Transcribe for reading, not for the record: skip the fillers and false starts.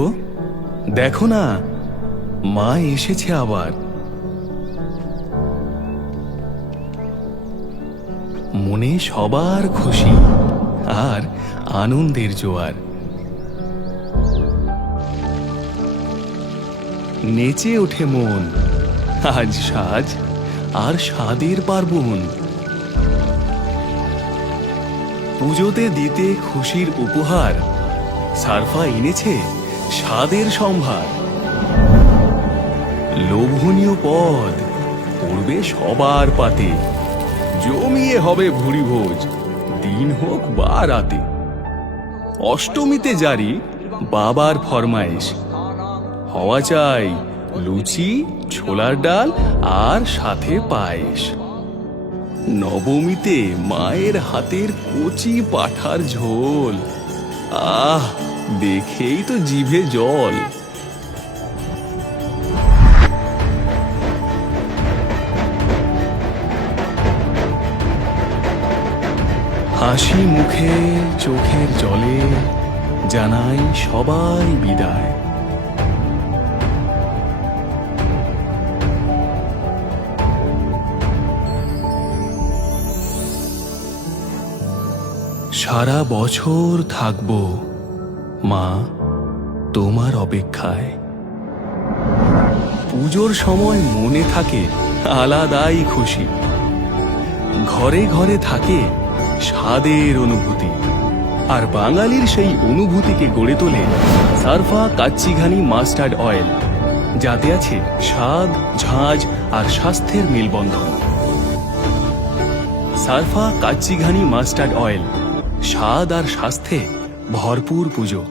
দেখো দেখো না, মা এসেছে আবার। মনে সবার খুশি আর আনন্দের জোয়ার। নেচে ওঠে মন, আজ সাজ আর স্বাদের পার্বণ। পুজোতে দিতে খুশির উপহার, সারফা এনেছে স্বাদের সম্ভার। লোভনীয় পদ পড়বে সবার পাতে, জমিয়ে হবে ভুরি ভোজ, দিন হোক বা রাতে। অষ্টমীতে জারি বাবার ফরমাইশ, হওয়া চাই লুচি, ছোলার ডাল আর সাথে পায়েস। নবমীতে মায়ের হাতের কচি পাঁঠার ঝোল, আহ দেখেই তো জিভে জল। হাসি মুখে চোখের জলে জানাই সবাই বিদায়। সারা বছর থাকবো মা তোমার অপেক্ষায়। পুজোর সময় মনে থাকে আলাদাই খুশি, ঘরে ঘরে থাকে স্বাদের অনুভূতি। আর বাঙালির সেই অনুভূতিকে গড়ে তোলে সারফা কাচ্চিঘানি মাস্টার্ড অয়েল, যাতে আছে স্বাদ, ঝাঁঝ আর স্বাস্থ্যের মেলবন্ধন। সারফা কাচ্চিঘানি মাস্টার্ড অয়েল, স্বাদ আর স্বাস্থ্যে ভরপুর পুজো।